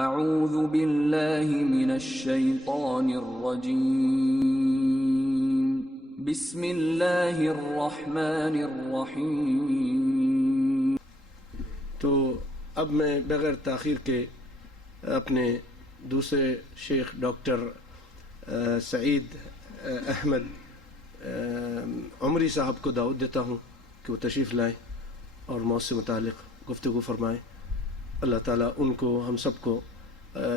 اعوذ باللہ من الشیطان الرجیم بسم اللہ الرحمن الرحیم۔ تو اب میں بغیر تاخیر کے اپنے دوسرے شیخ ڈاکٹر سعید احمد عمری صاحب کو دعوت دیتا ہوں کہ وہ تشریف لائیں اور موت سے متعلق گفتگو فرمائیں۔ اللہ تعالیٰ ان کو ہم سب کو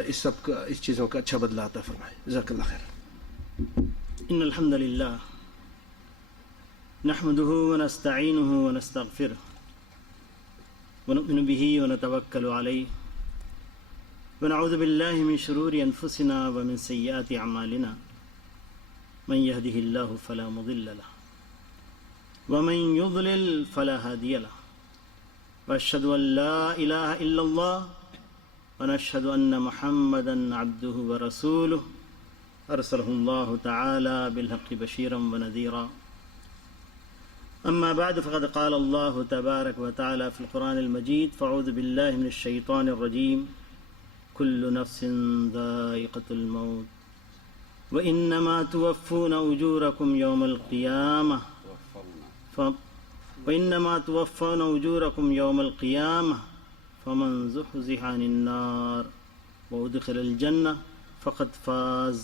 اس چیزوں کا اچھا بدلہ عطا فرمائے۔ جزاک اللہ خیر۔ ان الحمد للہ نحمده ونستعینه ونستغفره ونؤمن به ونتوکل علیہ ونعوذ باللہ من شرور انفسنا ومن سیئات اعمالنا من يهده الله فلا مضل له ومن يضلل فلا هادي له واشهد ان لا اله الا الله ونشهد ان محمدا عبده ورسوله ارسله الله تعالى بالحق بشيرا ونذيرا اما بعد فقد قال الله تبارك وتعالى في القرآن المجيد فاعوذ بالله من الشيطان الرجيم كل نفس ذائقة الموت وإنما توفون أجوركم يوم القيامة فمن زحزح عن النار وأدخل الجنة فقد فاز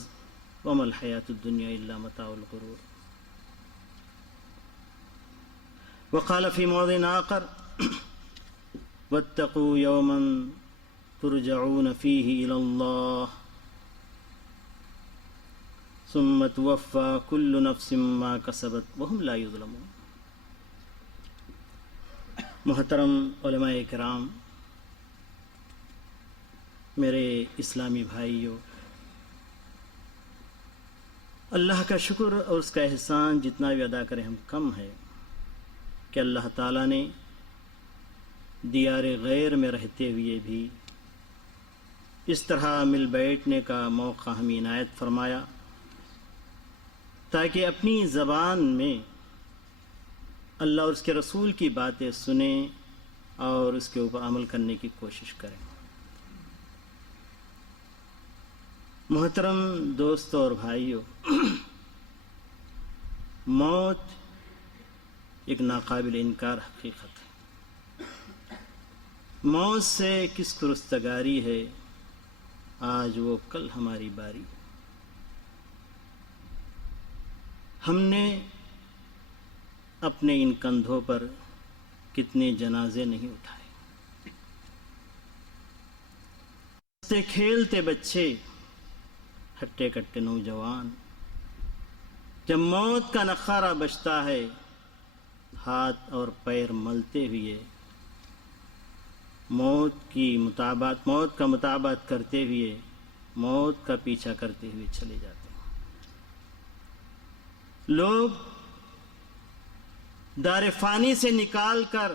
وما الحياة الدنيا إلا متاع الغرور۔ وقال في موضع آخر واتقوا يوما ترجعون فيه إلى الله ثم توفى كل نفس ما كسبت وهم لا يظلمون۔ محترم علماء کرام، میرے اسلامی بھائیوں، اللہ کا شکر اور اس کا احسان جتنا بھی ادا کریں ہم کم ہے کہ اللہ تعالیٰ نے دیار غیر میں رہتے ہوئے بھی اس طرح مل بیٹھنے کا موقع ہمیں عنایت فرمایا تاکہ اپنی زبان میں اللہ اور اس کے رسول کی باتیں سنیں اور اس کے اوپر عمل کرنے کی کوشش کریں۔ محترم دوستوں اور بھائیوں، موت ایک ناقابل انکار حقیقت ہے۔ موت سے کس کو رستگاری ہے، آج وہ کل ہماری باری۔ ہم نے اپنے ان کندھوں پر کتنے جنازے نہیں اٹھائے، ہنستے کھیلتے بچے، ہٹے کٹے نوجوان، جب موت کا نخارہ بجتا ہے ہاتھ اور پیر ملتے ہوئے موت کا مطابقت کرتے ہوئے موت کا پیچھا کرتے ہوئے چلے جاتے ہیں۔ لوگ دار فانی سے نکال کر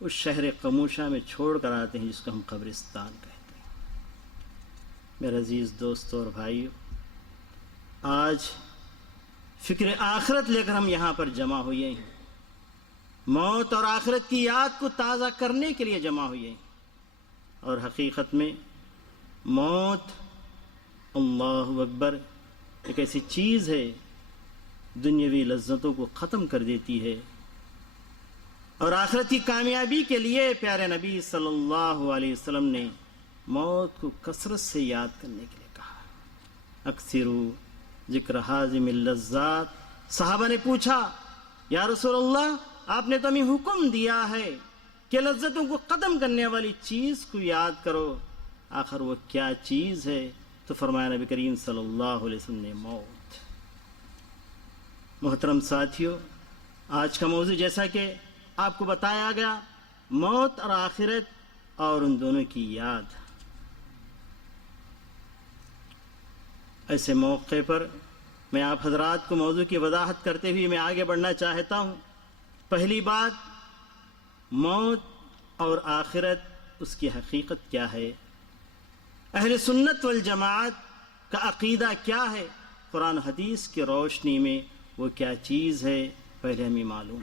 اس شہر خاموشہ میں چھوڑ کر آتے ہیں جس کو ہم قبرستان کہتے ہیں۔ میرے عزیز دوستوں اور بھائیوں، آج فکر آخرت لے کر ہم یہاں پر جمع ہوئے ہیں، موت اور آخرت کی یاد کو تازہ کرنے کے لیے جمع ہوئے ہیں، اور حقیقت میں موت، اللہ اکبر، ایک ایسی چیز ہے دنیاوی لذتوں کو ختم کر دیتی ہے، اور آخرت کی کامیابی کے لیے پیارے نبی صلی اللہ علیہ وسلم نے موت کو کثرت سے یاد کرنے کے لیے کہا۔ اکثروا ذکر حازم اللذات۔ صحابہ نے پوچھا یا رسول اللہ، آپ نے تو ہمیں حکم دیا ہے کہ لذتوں کو ختم کرنے والی چیز کو یاد کرو، آخر وہ کیا چیز ہے؟ تو فرمایا نبی کریم صلی اللہ علیہ وسلم نے موت۔ محترم ساتھیوں، آج کا موضوع جیسا کہ آپ کو بتایا گیا، موت اور آخرت اور ان دونوں کی یاد۔ ایسے موقع پر میں آپ حضرات کو موضوع کی وضاحت کرتے ہوئے میں آگے بڑھنا چاہتا ہوں۔ پہلی بات، موت اور آخرت، اس کی حقیقت کیا ہے؟ اہل سنت والجماعت کا عقیدہ کیا ہے؟ قرآن حدیث کی روشنی میں وہ کیا چیز ہے، پہلے ہمیں معلوم۔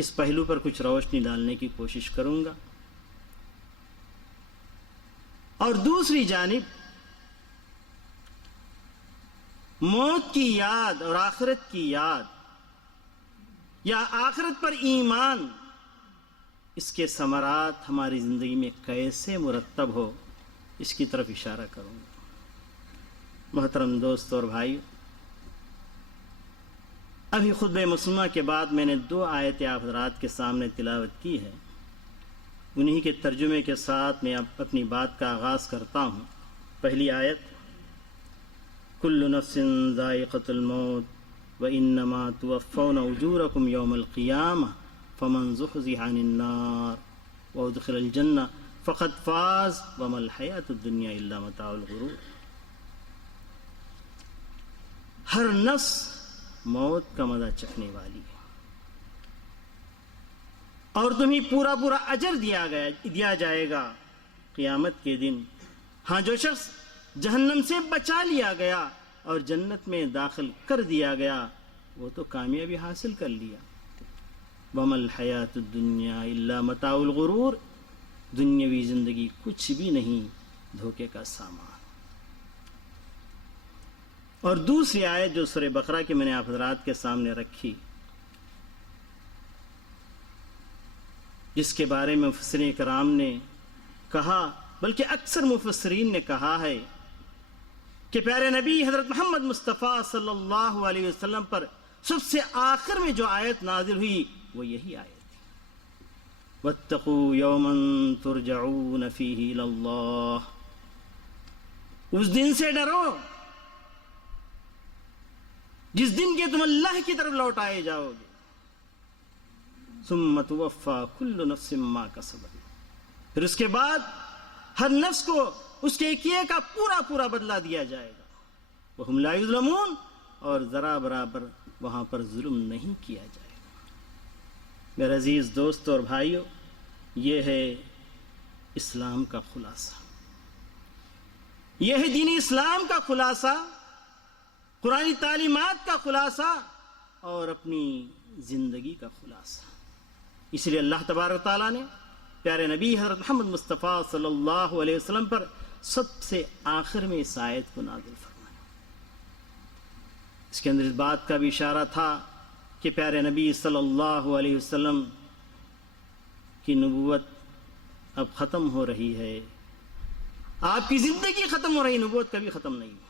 اس پہلو پر کچھ روشنی ڈالنے کی کوشش کروں گا۔ اور دوسری جانب موت کی یاد اور آخرت کی یاد یا آخرت پر ایمان، اس کے ثمرات ہماری زندگی میں کیسے مرتب ہو، اس کی طرف اشارہ کروں گا۔ محترم دوست اور بھائی، ابھی خطبہ مسلمہ کے بعد میں نے 2 آیتیں آپ حضرات کے سامنے تلاوت کی ہے، انہی کے ترجمے کے ساتھ میں اب اپنی بات کا آغاز کرتا ہوں۔ پہلی آیت، کل نفس ذائقۃ الموت وانما توفون اجورکم یوم القیامہ فمن زحزح عن النار وادخل الجنہ فقد فاز وما الحیاۃ الدنیا الا متاع الغرور۔ ہر نفس موت کا مزہ چکھنے والی ہے اور تمہیں پورا پورا اجر دیا جائے گا قیامت کے دن۔ ہاں، جو شخص جہنم سے بچا لیا گیا اور جنت میں داخل کر دیا گیا وہ تو کامیابی حاصل کر لیا۔ وما الحیات الدنیا الا متاع الغرور، دنیاوی زندگی کچھ بھی نہیں، دھوکے کا سامان۔ اور دوسری آیت جو سورہ بقرہ کی میں نے آپ حضرات کے سامنے رکھی، جس کے بارے میں مفسرین کرام نے کہا، بلکہ اکثر مفسرین نے کہا ہے کہ پیارے نبی حضرت محمد مصطفیٰ صلی اللہ علیہ وسلم پر سب سے آخر میں جو آیت نازل ہوئی وہ یہی آیت تھی، واتقوا یوما ترجعون فیہ الی اللہ، اس دن سے ڈرو جس دن کے تم اللہ کی طرف لوٹائے جاؤ گے، ثم توفی کل نفس ما کسبت، پھر اس کے بعد ہر نفس کو اس کے کیے کا پورا پورا بدلہ دیا جائے گا، وہم لا یظلمون، اور ذرا برابر وہاں پر ظلم نہیں کیا جائے گا۔ میرے عزیز دوستو اور بھائیو، یہ ہے اسلام کا خلاصہ، یہ ہے دین اسلام کا خلاصہ، قرآنی تعلیمات کا خلاصہ اور اپنی زندگی کا خلاصہ۔ اس لیے اللہ تبارک و تعالیٰ نے پیارے نبی حضرت محمد مصطفیٰ صلی اللہ علیہ وسلم پر سب سے آخر میں اس آیت کو نازل فرمایا۔ اس کے اندر اس بات کا بھی اشارہ تھا کہ پیارے نبی صلی اللہ علیہ وسلم کی نبوت اب ختم ہو رہی ہے، آپ کی زندگی ختم ہو رہی، نبوت کبھی ختم نہیں ہو،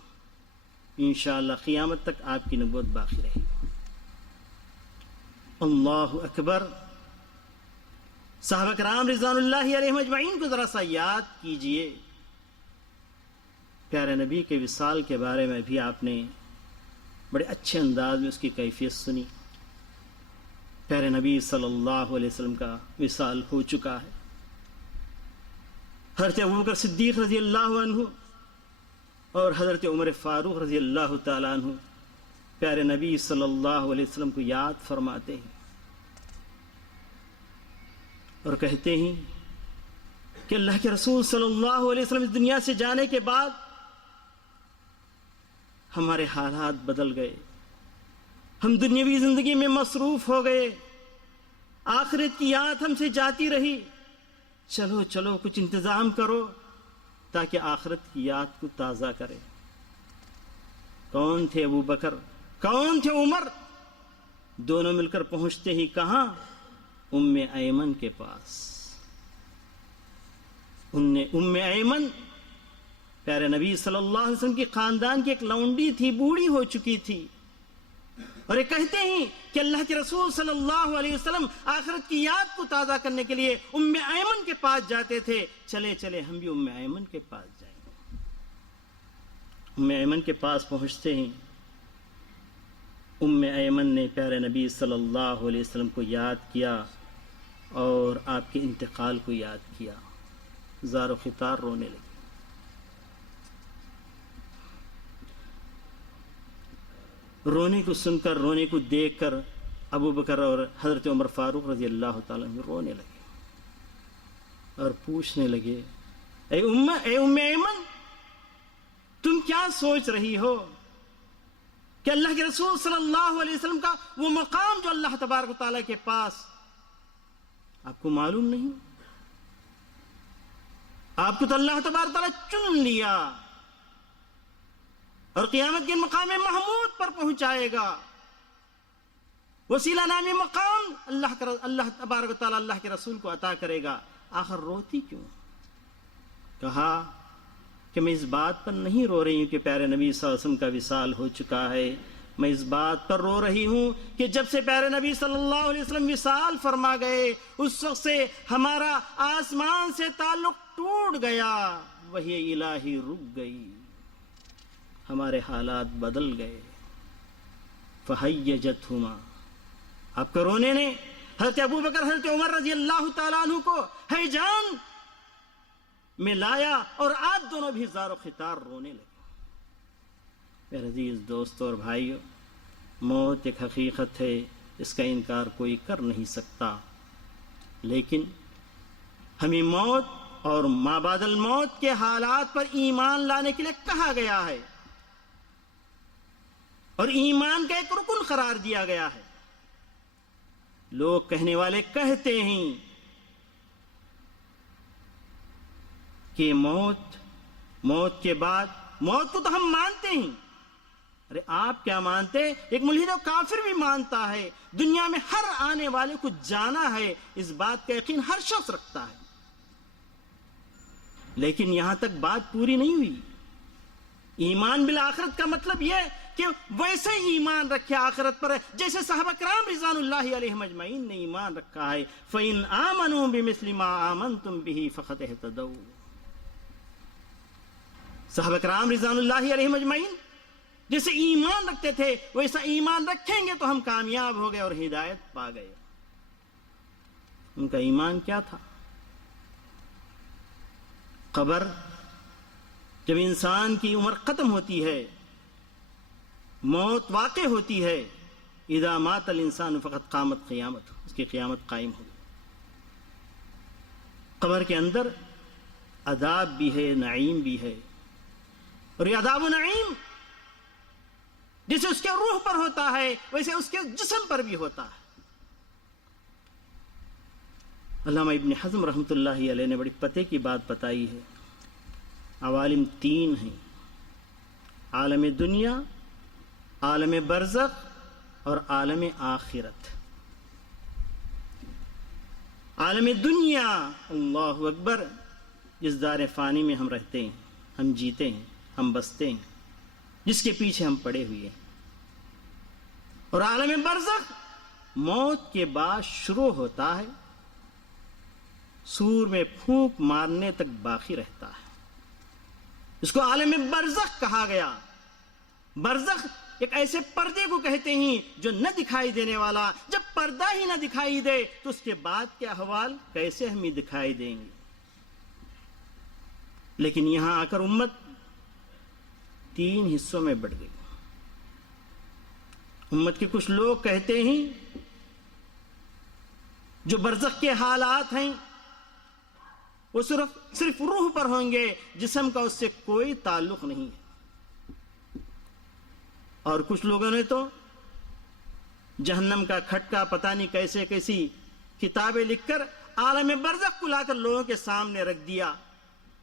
انشاءاللہ قیامت تک آپ کی نبوت باقی رہے گی۔ اللہ اکبر۔ صحابہ کرام رضوان اللہ علیہم اجمعین کو ذرا سا یاد کیجئے، پیارے نبی کے وصال کے بارے میں بھی آپ نے بڑے اچھے انداز میں اس کی کیفیت سنی۔ پیارے نبی صلی اللہ علیہ وسلم کا وصال ہو چکا ہے، حضرت ابوبکر صدیق رضی اللہ عنہ اور حضرت عمر فاروق رضی اللہ تعالیٰ عنہ پیارے نبی صلی اللہ علیہ وسلم کو یاد فرماتے ہیں اور کہتے ہیں کہ اللہ کے رسول صلی اللہ علیہ وسلم اس دنیا سے جانے کے بعد ہمارے حالات بدل گئے، ہم دنیاوی زندگی میں مصروف ہو گئے، آخرت کی یاد ہم سے جاتی رہی، چلو چلو کچھ انتظام کرو تاکہ آخرت کی یاد کو تازہ کرے۔ کون تھے ابو بکر، کون تھے عمر؟ دونوں مل کر پہنچتے ہی کہاں؟ ام ایمن کے پاس۔ ام ایمن پیارے نبی صلی اللہ علیہ وسلم کی خاندان کی ایک لونڈی تھی، بوڑھی ہو چکی تھی، اور یہ کہتے ہیں کہ اللہ کے رسول صلی اللہ علیہ وسلم آخرت کی یاد کو تازہ کرنے کے لیے ام ایمن کے پاس جاتے تھے۔ چلے چلے ہم بھی ام ایمن کے پاس جائیں۔ ام ایمن کے پاس پہنچتے ہیں، ام ایمن نے پیارے نبی صلی اللہ علیہ وسلم کو یاد کیا اور آپ کے انتقال کو یاد کیا، زار و خطار رونے لگی۔ رونے کو سن کر، رونے کو دیکھ کر ابو بکر اور حضرت عمر فاروق رضی اللہ تعالیٰ عنہ رونے لگے اور پوچھنے لگے، اے ام ایمن، تم کیا سوچ رہی ہو کہ اللہ کے رسول صلی اللہ علیہ وسلم کا وہ مقام جو اللہ تبارک و تعالیٰ کے پاس، آپ کو معلوم نہیں؟ آپ کو تو اللہ تبارک تعالیٰ چن لیا اور قیامت کے مقام محمود پر پہنچائے گا. وسیلہ نامی مقام اللہ تبارک تعالیٰ اللہ کے رسول کو عطا کرے گا. آخر روتی کیوں؟ کہا کہ میں اس بات پر نہیں رو رہی ہوں کہ پیارے نبی صلی اللہ علیہ وسلم کا وصال ہو چکا ہے، میں اس بات پر رو رہی ہوں کہ جب سے پیارے نبی صلی اللہ علیہ وسلم وصال فرما گئے اس وقت سے ہمارا آسمان سے تعلق ٹوٹ گیا، وحی الہی رک گئی، ہمارے حالات بدل گئے. فہیجتہما، آپ کے رونے نے حضرت ابوبکر حضرت عمر رضی اللہ تعالیٰ عنہ کو ہیجان میں لایا اور آپ دونوں بھی زار و خطار رونے لگے. میرے عزیز دوستوں اور بھائیوں، موت ایک حقیقت ہے، اس کا انکار کوئی کر نہیں سکتا، لیکن ہمیں موت اور ما بعد الموت کے حالات پر ایمان لانے کے لیے کہا گیا ہے اور ایمان کا ایک رکن قرار دیا گیا ہے. لوگ کہنے والے کہتے ہیں کہ موت کے بعد، موت کو تو ہم مانتے ہیں. ارے آپ کیا مانتے؟ ایک ملحد و کافر بھی مانتا ہے. دنیا میں ہر آنے والے کو جانا ہے، اس بات کا یقین ہر شخص رکھتا ہے، لیکن یہاں تک بات پوری نہیں ہوئی. ایمان بالآخرت کا مطلب یہ کہ ویسے ہی ایمان رکھے آخرت پر جیسے صحابہ کرام رضوان اللہ علیہم اجمعین نے ایمان رکھا ہے. فَإِنْ آمَنُوا بِمِثْلِ مَا آمَنْتُمْ بِهِ فَقَدْ اهْتَدَوْا. صحابہ کرام رضوان اللہ علیہم اجمعین جیسے ایمان رکھتے تھے ویسا ایمان رکھیں گے تو ہم کامیاب ہو گئے اور ہدایت پا گئے. ان کا ایمان کیا تھا؟ قبر، جب انسان کی عمر ختم ہوتی ہے، موت واقع ہوتی ہے، اذا مات الانسان فقط قامت قیامت، اس کی قیامت قائم ہوگی. قبر کے اندر عذاب بھی ہے، نعیم بھی ہے، اور یہ عذاب و نعیم جیسے اس کے روح پر ہوتا ہے ویسے اس کے جسم پر بھی ہوتا ہے. علامہ ابن حزم رحمۃ اللہ علیہ نے بڑی پتے کی بات بتائی ہے. عوالم تین ہیں: عالم دنیا، عالم برزخ اور عالم آخرت. عالم دنیا، اللہ اکبر، جس دار فانی میں ہم رہتے ہیں، ہم جیتے ہیں، ہم بستے ہیں، جس کے پیچھے ہم پڑے ہوئے ہیں. اور عالم برزخ موت کے بعد شروع ہوتا ہے، سور میں پھونک مارنے تک باقی رہتا ہے. اس کو عالم برزخ کہا گیا. برزخ ایک ایسے پردے کو کہتے ہیں جو نہ دکھائی دینے والا. جب پردہ ہی نہ دکھائی دے تو اس کے بعد کے احوال کیسے ہمیں دکھائی دیں گے؟ لیکن یہاں آ کر امت تین حصوں میں بٹ گئی. امت کے کچھ لوگ کہتے ہیں جو برزخ کے حالات ہیں وہ صرف روح پر ہوں گے، جسم کا اس سے کوئی تعلق نہیں ہے. اور کچھ لوگوں نے تو جہنم کا کھٹکا پتہ نہیں کیسے کیسی کتابیں لکھ کر عالم برزخ کو لا کر لوگوں کے سامنے رکھ دیا.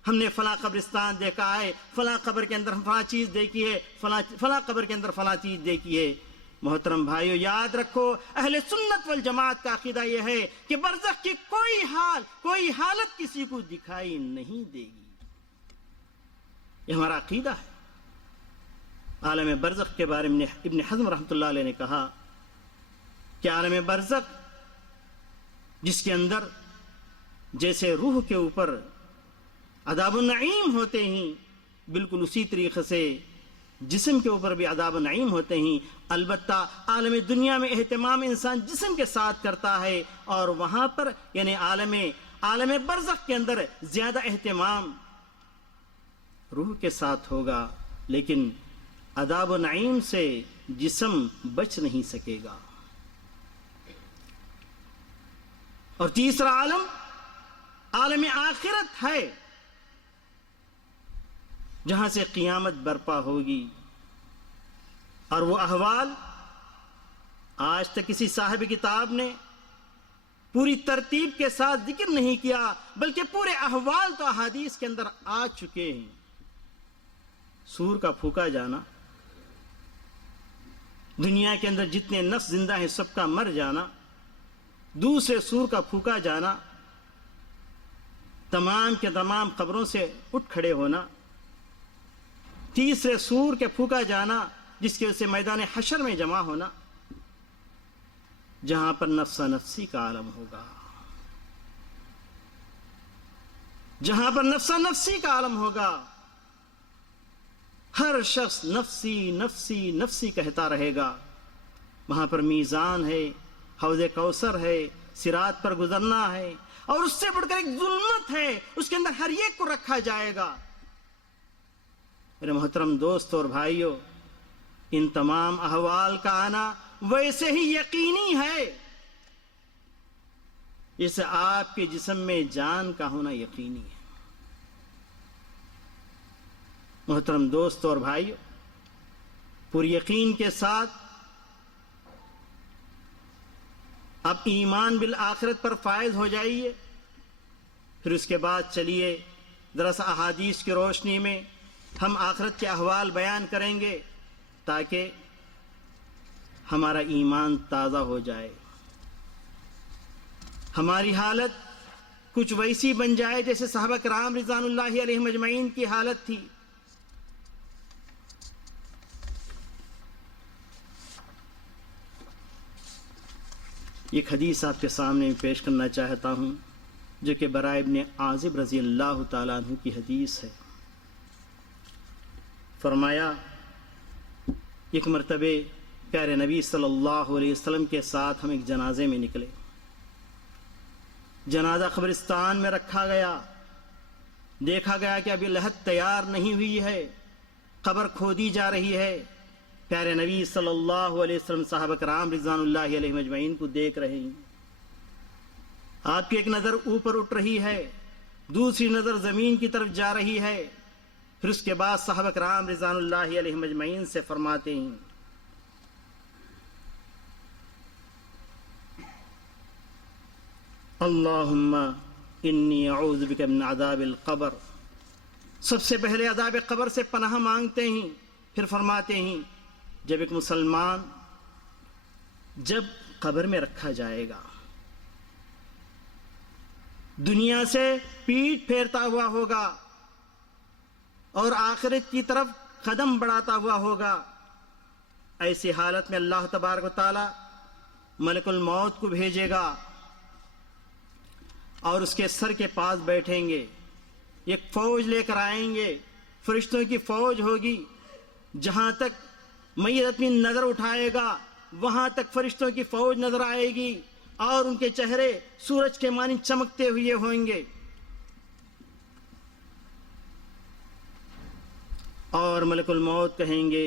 ہم نے فلاں قبرستان دیکھا ہے، فلاں قبر کے اندر فلاں چیز دیکھی ہے، فلاں قبر کے اندر فلاں چیز دیکھی ہے. محترم بھائیو، یاد رکھو، اہل سنت والجماعت کا عقیدہ یہ ہے کہ برزخ کی کوئی حالت کسی کو دکھائی نہیں دے گی. یہ ہمارا عقیدہ ہے. عالم برزخ کے بارے میں ابن حزم رحمۃ اللہ علیہ نے کہا کہ عالم برزخ جس کے اندر جیسے روح کے اوپر عذاب النعیم ہوتے ہیں، بالکل اسی طریقے سے جسم کے اوپر بھی عذاب النعیم ہوتے ہیں. البتہ عالم دنیا میں اہتمام انسان جسم کے ساتھ کرتا ہے، اور وہاں پر یعنی عالم برزخ کے اندر زیادہ اہتمام روح کے ساتھ ہوگا. لیکن عذاب النعیم سے جسم بچ نہیں سکے گا. اور تیسرا عالم آخرت ہے، جہاں سے قیامت برپا ہوگی. اور وہ احوال آج تک کسی صاحب کتاب نے پوری ترتیب کے ساتھ ذکر نہیں کیا، بلکہ پورے احوال تو احادیث کے اندر آ چکے ہیں۔ سور کا پھونکا جانا، دنیا کے اندر جتنے نفس زندہ ہیں سب کا مر جانا، دوسرے سور کا پھونکا جانا، تمام کے تمام قبروں سے اٹھ کھڑے ہونا، تیسرے سور کے پھونکا جانا جس کی وجہ سے میدان حشر میں جمع ہونا، جہاں پر نفسا نفسی کا عالم ہوگا، جہاں پر نفسا نفسی کا عالم ہوگا، ہر شخص نفسی نفسی نفسی کہتا رہے گا۔ وہاں پر میزان ہے، حوض کوثر ہے، صراط پر گزرنا ہے، اور اس سے بڑھ کر ایک ظلمت ہے، اس کے اندر ہر ایک کو رکھا جائے گا۔ میرے محترم دوست اور بھائیوں، ان تمام احوال کا آنا ویسے ہی یقینی ہے جیسے آپ کے جسم میں جان کا ہونا یقینی ہے۔ محترم دوست اور بھائیوں، پوری یقین کے ساتھ اب ایمان بالآخرت پر فائز ہو جائیے، پھر اس کے بعد چلیے ذرا سا احادیث کی روشنی میں ہم آخرت کے احوال بیان کریں گے تاکہ ہمارا ایمان تازہ ہو جائے، ہماری حالت کچھ ویسی بن جائے جیسے صحابہ کرام رضوان اللہ علیہم اجمعین کی حالت تھی۔ ایک حدیث آپ کے سامنے پیش کرنا چاہتا ہوں جو کہ برائے ابن عازب رضی اللہ تعالیٰ عنہ کی حدیث ہے۔ فرمایا، ایک مرتبہ پیارے نبی صلی اللہ علیہ وسلم کے ساتھ ہم ایک جنازے میں نکلے۔ جنازہ قبرستان میں رکھا گیا، دیکھا گیا کہ ابھی لحد تیار نہیں ہوئی ہے، قبر کھودی جا رہی ہے۔ پیارے نبی صلی اللہ علیہ وسلم صحابہ کرام رضوان اللہ علیہ مجمعین کو دیکھ رہے ہیں۔ آپ کی ایک نظر اوپر اٹھ رہی ہے، دوسری نظر زمین کی طرف جا رہی ہے، پھر اس کے بعد صحابہ کرام رضوان اللہ علیہ مجمعین سے فرماتے ہیں، اللہم انی اعوذ بک من عذاب القبر۔ سب سے پہلے عذاب قبر سے پناہ مانگتے ہیں، پھر فرماتے ہیں جب ایک مسلمان جب قبر میں رکھا جائے گا، دنیا سے پیٹھ پھیرتا ہوا ہوگا اور آخرت کی طرف قدم بڑھاتا ہوا ہوگا، ایسی حالت میں اللہ تبارک و تعالی ملک الموت کو بھیجے گا اور اس کے سر کے پاس بیٹھیں گے، ایک فوج لے کر آئیں گے، فرشتوں کی فوج ہوگی، جہاں تک میت اپنی نظر اٹھائے گا وہاں تک فرشتوں کی فوج نظر آئے گی اور ان کے چہرے سورج کے مانند چمکتے ہوئے ہوں گے، اور ملک الموت کہیں گے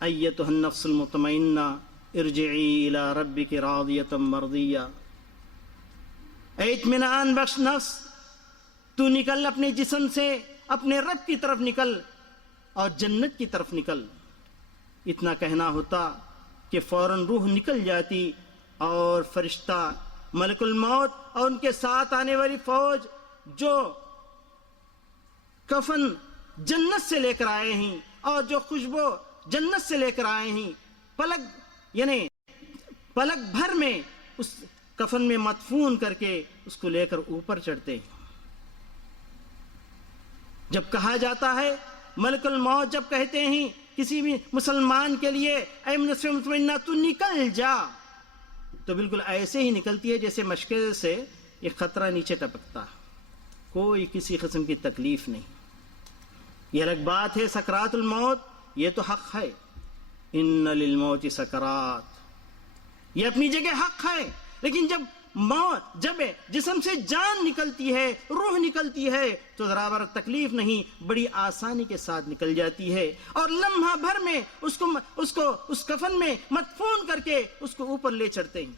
ایتھا النفس المطمئنہ ارجعی الی ربک راضیۃ مرضیہ، اے اطمینان بخش نفس، تو نکل اپنے جسم سے، اپنے رب کی طرف نکل اور جنت کی طرف نکل۔ اتنا کہنا ہوتا کہ فوراً روح نکل جاتی اور فرشتہ ملک الموت اور ان کے ساتھ آنے والی فوج جو کفن جنت سے لے کر آئے ہیں اور جو خوشبو جنت سے لے کر آئے ہیں، پلک بھر میں اس کفن میں مدفون کر کے اس کو لے کر اوپر چڑھتے ہیں۔ جب کہا جاتا ہے ملک الموت جب کہتے ہیں کسی بھی مسلمان کے لیے اے نفس مطمئنہ تو نکل جا، تو بالکل ایسے ہی نکلتی ہے جیسے مشکل سے ایک خطرہ نیچے ٹپکتا، کوئی کسی قسم کی تکلیف نہیں۔ یہ الگ بات ہے سکرات الموت، یہ تو حق ہے، ان للموت سکرات، یہ اپنی جگہ حق ہے، لیکن جب جسم سے جان نکلتی ہے، روح نکلتی ہے تو ذرا بر تکلیف نہیں، بڑی آسانی کے ساتھ نکل جاتی ہے، اور لمحہ بھر میں اس کو اس کفن میں مدفون کر کے اس کو اوپر لے چڑھتے ہیں۔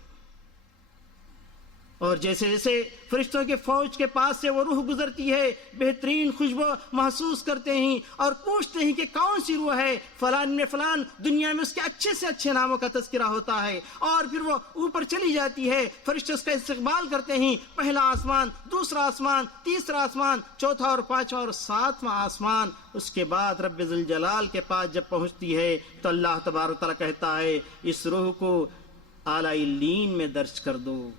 اور جیسے جیسے فرشتوں کے فوج کے پاس سے وہ روح گزرتی ہے بہترین خوشبو محسوس کرتے ہیں اور پوچھتے ہیں کہ کون سی روح ہے، فلان میں فلان، دنیا میں اس کے اچھے سے اچھے ناموں کا تذکرہ ہوتا ہے، اور پھر وہ اوپر چلی جاتی ہے، فرشتے اس کا استقبال کرتے ہیں، پہلا آسمان، دوسرا آسمان، تیسرا آسمان، چوتھا اور پانچواں اور ساتواں آسمان۔ اس کے بعد رب ذوالجلال کے پاس جب پہنچتی ہے تو اللہ تبارک تعالیٰ کہتا ہے اس روح کو اعلی علیین میں درج کر دو،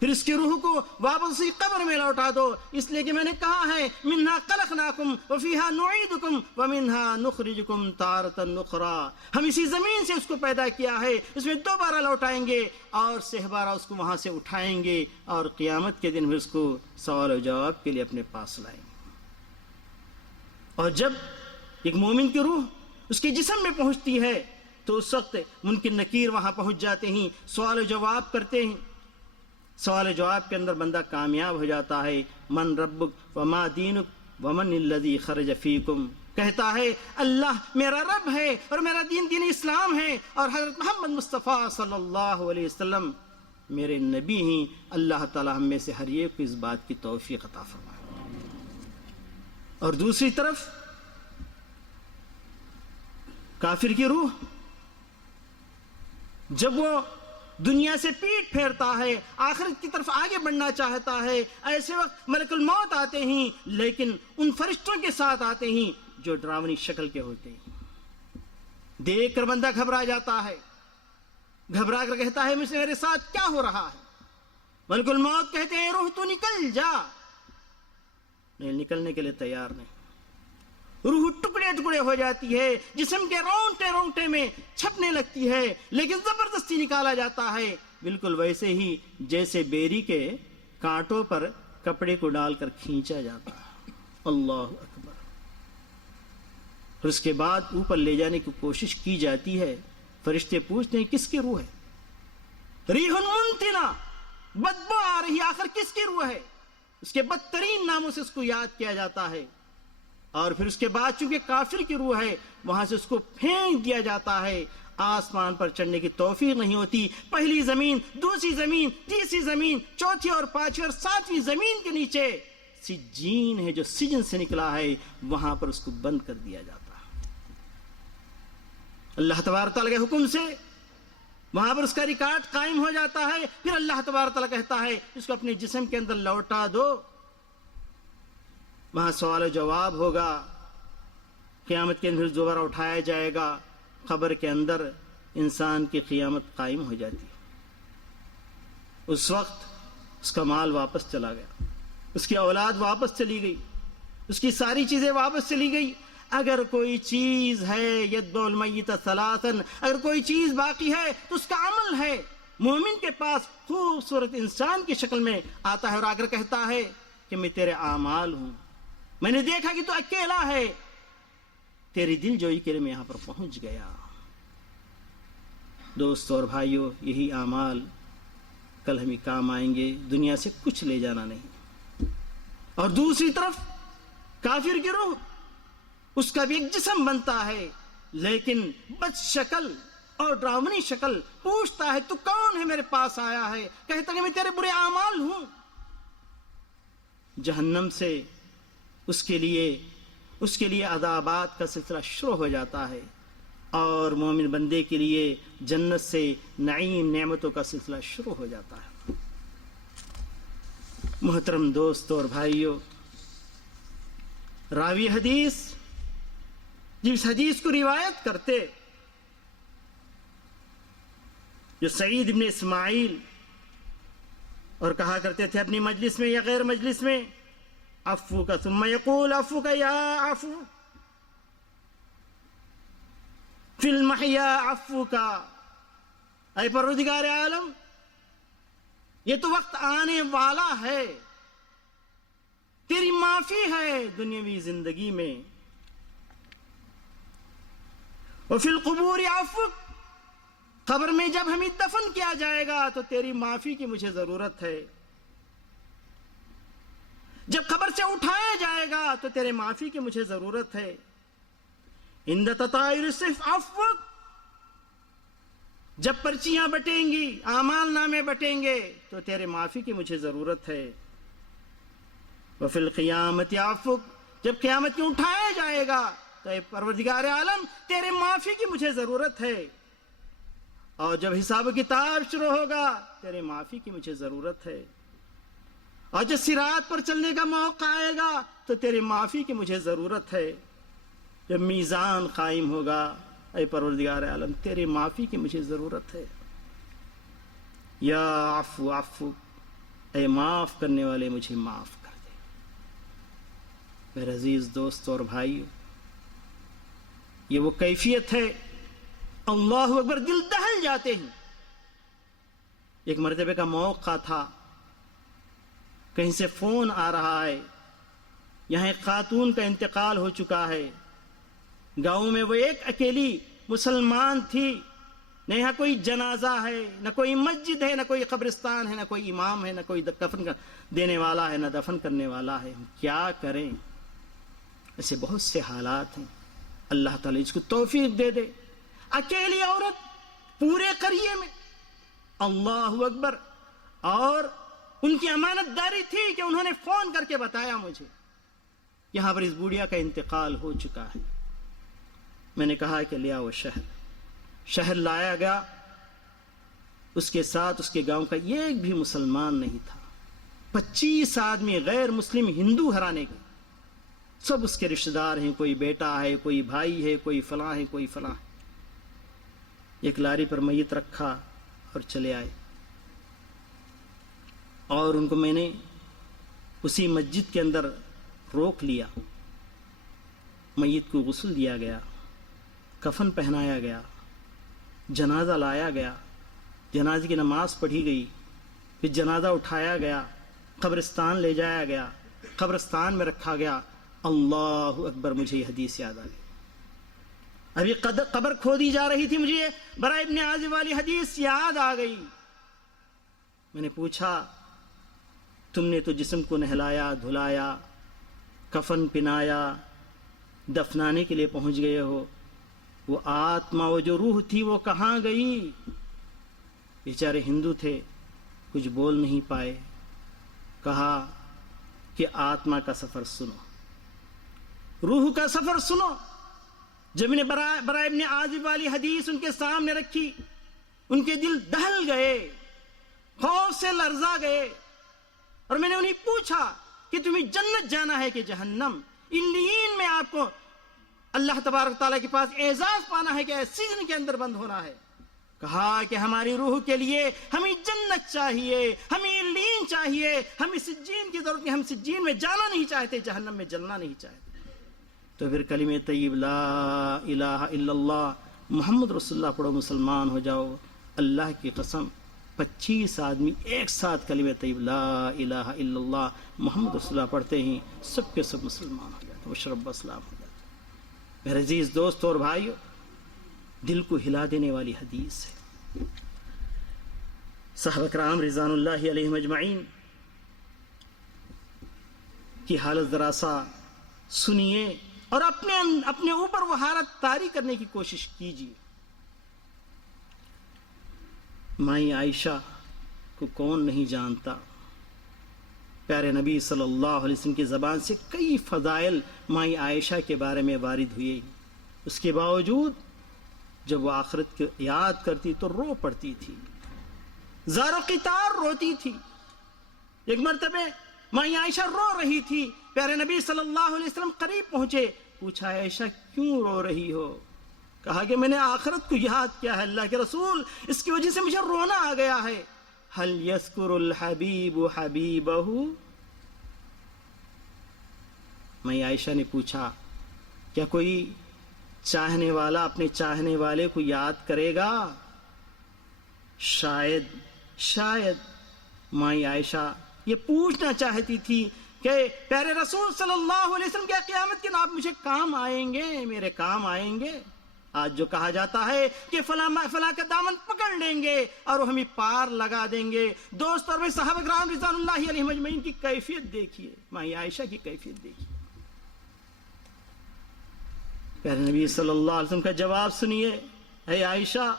پھر اس کی روح کو واپس اسی قبر میں لوٹا دو، اس لیے کہ میں نے کہا ہے منہا خلقناکم وفیہا نعیدکم ومنہا نخرجکم تارۃ اخری، ہم اسی زمین سے اس کو پیدا کیا ہے، اس میں دوبارہ لوٹائیں گے اور سہبارہ اس کو وہاں سے اٹھائیں گے اور قیامت کے دن بھی اس کو سوال و جواب کے لیے اپنے پاس لائیں گے۔ اور جب ایک مومن کی روح اس کے جسم میں پہنچتی ہے تو اس وقت منکر نکیر وہاں پہنچ جاتے ہیں، سوال و جواب کرتے ہیں، سوال و جواب کے اندر بندہ کامیاب ہو جاتا ہے۔ من ربک وما دینک ومن الذی خرج فیکم، کہتا ہے اللہ میرا رب ہے اور میرا دین اسلام ہے، اور حضرت محمد مصطفیٰ صلی اللہ علیہ وسلم میرے نبی ہیں۔ اللہ تعالی ہم میں سے ہر ایک کو اس بات کی توفیق عطا فرمائے۔ اور دوسری طرف کافر کی روح جب وہ دنیا سے پیٹ پھیرتا ہے، آخرت کی طرف آگے بڑھنا چاہتا ہے، ایسے وقت ملک الموت آتے ہیں، لیکن ان فرشتوں کے ساتھ آتے ہیں جو ڈراؤنی شکل کے ہوتے ہیں۔ دیکھ کر بندہ گھبرا جاتا ہے، گھبرا کر کہتا ہے مجھ سے میرے ساتھ کیا ہو رہا ہے؟ ملک الموت کہتے ہیں روح تو نکل جا، نہیں، نکلنے کے لیے تیار نہیں، روح ٹکڑے ٹکڑے ہو جاتی ہے، جسم کے رونگٹے رونگٹے میں چھپنے لگتی ہے، لیکن زبردستی نکالا جاتا ہے، بالکل ویسے ہی جیسے بیری کے کانٹوں پر کپڑے کو ڈال کر کھینچا جاتا ہے۔ اللہ اکبر۔ پھر اس کے بعد اوپر لے جانے کی کوشش کی جاتی ہے، فرشتے پوچھتے ہیں کس کی روح ہے؟ ریح منتنہ، بدبو آ رہی، آخر کس کی روح ہے؟ اس کے بدترین ناموں سے اس کو یاد کیا جاتا ہے، اور پھر اس کے بعد چونکہ کافر کی روح ہے وہاں سے اس کو پھینک دیا جاتا ہے، آسمان پر چڑھنے کی توفیق نہیں ہوتی، پہلی زمین، دوسری زمین، تیسری زمین، چوتھی اور پانچویں اور ساتویں زمین کے نیچے سجین ہے جو سجن سے نکلا ہے، وہاں پر اس کو بند کر دیا جاتا ہے۔ اللہ تبارک تعالیٰ کے حکم سے وہاں پر اس کا ریکارڈ قائم ہو جاتا ہے، پھر اللہ تبارک تعالیٰ کہتا ہے اس کو اپنے جسم کے اندر لوٹا دو، وہاں سوال و جواب ہوگا، قیامت کے اندر دوبارہ اٹھایا جائے گا، قبر کے اندر انسان کی قیامت قائم ہو جاتی ہے۔ اس وقت اس کا مال واپس چلا گیا، اس کی اولاد واپس چلی گئی، اس کی ساری چیزیں واپس چلی گئی۔ اگر کوئی چیز ہے یتبع المیت ثلاثا، اگر کوئی چیز باقی ہے تو اس کا عمل ہے۔ مومن کے پاس خوبصورت انسان کی شکل میں آتا ہے اور آ کر کہتا ہے کہ میں تیرے اعمال ہوں، میں نے دیکھا کہ تو اکیلا ہے، تیری دل جوئی کے لیے میں یہاں پر پہنچ گیا۔ دوستو اور بھائیو، یہی اعمال کل ہمیں کام آئیں گے، دنیا سے کچھ لے جانا نہیں۔ اور دوسری طرف کافر کی روح، اس کا بھی ایک جسم بنتا ہے، لیکن بد شکل اور ڈراؤنی شکل، پوچھتا ہے تو کون ہے میرے پاس آیا ہے؟ کہتا کہ میں تیرے برے اعمال ہوں۔ جہنم سے اس کے لیے عذابات کا سلسلہ شروع ہو جاتا ہے، اور مومن بندے کے لیے جنت سے نعیم نعمتوں کا سلسلہ شروع ہو جاتا ہے۔ محترم دوستو اور بھائیو، راوی حدیث جس حدیث کو روایت کرتے جو سعید ابن اسماعیل، اور کہا کرتے تھے اپنی مجلس میں یا غیر مجلس میں، عفو کا ثم یقول عفو کا یا عفو فی المحیا عفو کا، اے پروردگار عالم یہ تو وقت آنے والا ہے، تیری معافی ہے دنیاوی زندگی میں، وفی القبور عفو، قبر میں جب ہمیں دفن کیا جائے گا تو تیری معافی کی مجھے ضرورت ہے، جب قبر سے اٹھایا جائے گا تو تیرے معافی کی مجھے ضرورت ہے، عند تطایر الصف عفو، جب پرچیاں بٹیں گی، اعمال نامے بٹیں گے تو تیرے معافی کی مجھے ضرورت ہے۔ وفی القیامت عفوک، جب قیامت میں اٹھایا جائے گا تو اے پروردگار عالم تیرے معافی کی مجھے ضرورت ہے، اور جب حساب و کتاب شروع ہوگا تیرے معافی کی مجھے ضرورت ہے، اور جب صراط پر چلنے کا موقع آئے گا تو تیرے معافی کی مجھے ضرورت ہے، جب میزان قائم ہوگا اے پروردگار عالم تیرے معافی کی مجھے ضرورت ہے۔ یا عفو عفو، اے معاف کرنے والے مجھے معاف کر دے۔ میرے عزیز دوست اور بھائیو، یہ وہ کیفیت ہے، اللہ اکبر، دل دہل جاتے ہیں۔ ایک مرتبہ کا موقع تھا، کہیں سے فون آ رہا ہے، یہاں ایک خاتون کا انتقال ہو چکا ہے، گاؤں میں وہ ایک اکیلی مسلمان تھی، نہ یہاں کوئی جنازہ ہے، نہ کوئی مسجد ہے، نہ کوئی قبرستان ہے، نہ کوئی امام ہے، نہ کوئی کفن دینے والا ہے، نہ دفن کرنے والا ہے۔ ہم کیا کریں؟ ایسے بہت سے حالات ہیں، اللہ تعالیٰ اس کو توفیق دے دے۔ اکیلی عورت پورے قریے میں، اللہ اکبر، اور ان کی امانت داری تھی کہ انہوں نے فون کر کے بتایا مجھے یہاں پر اس بوڑھیا کا انتقال ہو چکا ہے۔ میں نے کہا کہ لے آؤ شہر لایا گیا، اس کے ساتھ اس کے گاؤں کا ایک بھی مسلمان نہیں تھا، 25 آدمی غیر مسلم ہندو ہرانے کے، سب اس کے رشتہ دار ہیں، کوئی بیٹا ہے، کوئی بھائی ہے، کوئی فلاں ہے، کوئی فلاں ہے۔ ایک لاری پر میت رکھا اور چلے آئے، اور ان کو میں نے اسی مسجد کے اندر روک لیا، میت کو غسل دیا گیا، کفن پہنایا گیا، جنازہ لایا گیا، جنازے کی نماز پڑھی گئی، پھر جنازہ اٹھایا گیا، قبرستان لے جایا گیا، قبرستان میں رکھا گیا۔ اللہ اکبر، مجھے یہ حدیث یاد آ گئی۔ ابھی قبر کھودی جا رہی تھی، مجھے برائے ابن عازب والی حدیث یاد آ گئی۔ میں نے پوچھا، تم نے تو جسم کو نہلایا دھلایا، کفن پہنایا، دفنانے کے لیے پہنچ گئے ہو، وہ آتما، وہ جو روح تھی وہ کہاں گئی؟ بیچارے ہندو تھے، کچھ بول نہیں پائے۔ کہا کہ آتما کا سفر سنو، روح کا سفر سنو۔ جب نے برائے ابن عازب والی حدیث ان کے سامنے رکھی، ان کے دل دہل گئے، خوف سے لرزا گئے، اور میں نے انہیں پوچھا کہ تمہیں جنت جانا ہے کہ جہنم؟ علیین میں آپ کو اللہ تبارک تعالیٰ کے پاس اعزاز پانا ہے کہ سجن کے اندر بند ہونا ہے؟ کہا کہ ہماری روح کے لیے ہمیں جنت چاہیے، ہمیں علیین چاہیے، ہمیں سجین کی ضرورت نہیں، ہم سجین میں جانا نہیں چاہتے، جہنم میں جلنا نہیں چاہتے۔ تو پھر کلمہ طیب لا الہ الا اللہ محمد رسول اللہ پڑھو، مسلمان ہو جاؤ۔ اللہ کی قسم 25 آدمی ایک ساتھ کلمہ طیب لا الہ الا اللہ محمد رسول اللہ پڑھتے ہیں، سب کے سب مسلمان ہو جاتے ہیں، وشرب اسلام ہو جاتے ہیں۔ میرے عزیز دوست اور بھائیو، دل کو ہلا دینے والی حدیث ہے۔ صحابہ کرام رضوان اللہ علیہم اجمعین کی حالت ذرا سا سنیے اور اپنے اوپر وہ حالت طاری کرنے کی کوشش کیجیے۔ مائی عائشہ کو کون نہیں جانتا؟ پیارے نبی صلی اللہ علیہ وسلم کی زبان سے کئی فضائل مائی عائشہ کے بارے میں وارد ہوئے، اس کے باوجود جب وہ آخرت کو یاد کرتی تو رو پڑتی تھی، زار و قطار روتی تھی۔ ایک مرتبہ مائی عائشہ رو رہی تھی، پیارے نبی صلی اللہ علیہ وسلم قریب پہنچے، پوچھا عائشہ کیوں رو رہی ہو؟ کہا کہ میں نے آخرت کو یاد کیا ہے اللہ کے رسول، اس کی وجہ سے مجھے رونا آ گیا ہے۔ هل يذكر الحبیب حبیبہ؟ میں عائشہ نے پوچھا کیا کوئی چاہنے والا اپنے چاہنے والے کو یاد کرے گا؟ شاید مائی عائشہ یہ پوچھنا چاہتی تھی کہ پیارے رسول صلی اللہ علیہ وسلم کیا قیامت کے دن آپ مجھے کام آئیں گے، میرے کام آئیں گے؟ آج جو کہا جاتا ہے کہ فلاں کا دامن پکڑ لیں گے اور وہ ہمیں پار لگا دیں گے۔ دوست اور صحابہ کرام رضوان اللہ علیہم اجمعین کی کیفیت دیکھیے، مائی عائشہ کی کیفیت دیکھیے۔ پیارے نبی صلی اللہ علیہ وسلم کا جواب سنیے، اے عائشہ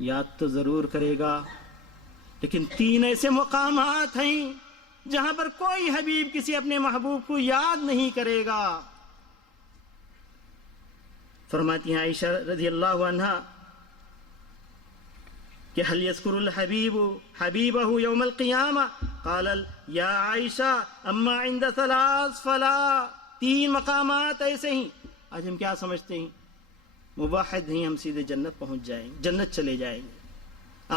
یاد تو ضرور کرے گا، لیکن 3 ایسے مقامات ہیں جہاں پر کوئی حبیب کسی اپنے محبوب کو یاد نہیں کرے گا۔ فرماتی ہیں عائشہ رضی اللہ عنہا کہ هل يذكر الحبيب حبيبه يوم القيامة قال یا عائشہ اما عند 3 فلا، 3 مقامات ایسے ہیں۔ آج ہم کیا سمجھتے ہیں؟ موحد ہیں ہم سیدھے جنت پہنچ جائیں گے، جنت چلے جائیں گے،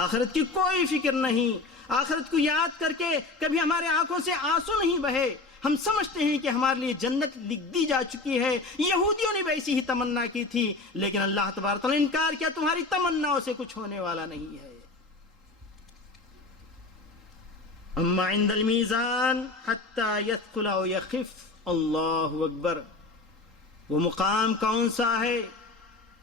آخرت کی کوئی فکر نہیں، آخرت کو یاد کر کے کبھی ہمارے آنکھوں سے آنسو نہیں بہے۔ ہم سمجھتے ہیں کہ ہمارے لیے جنت لکھ دی جا چکی ہے۔ یہودیوں نے بھی ایسی ہی تمنا کی تھی، لیکن اللہ تبارک تعالیٰ نے انکار کیا، تمہاری تمناؤں سے کچھ ہونے والا نہیں ہے۔ اما عند المیزان حتی یثقل او یخف، اللہ اکبر، وہ مقام کون سا ہے؟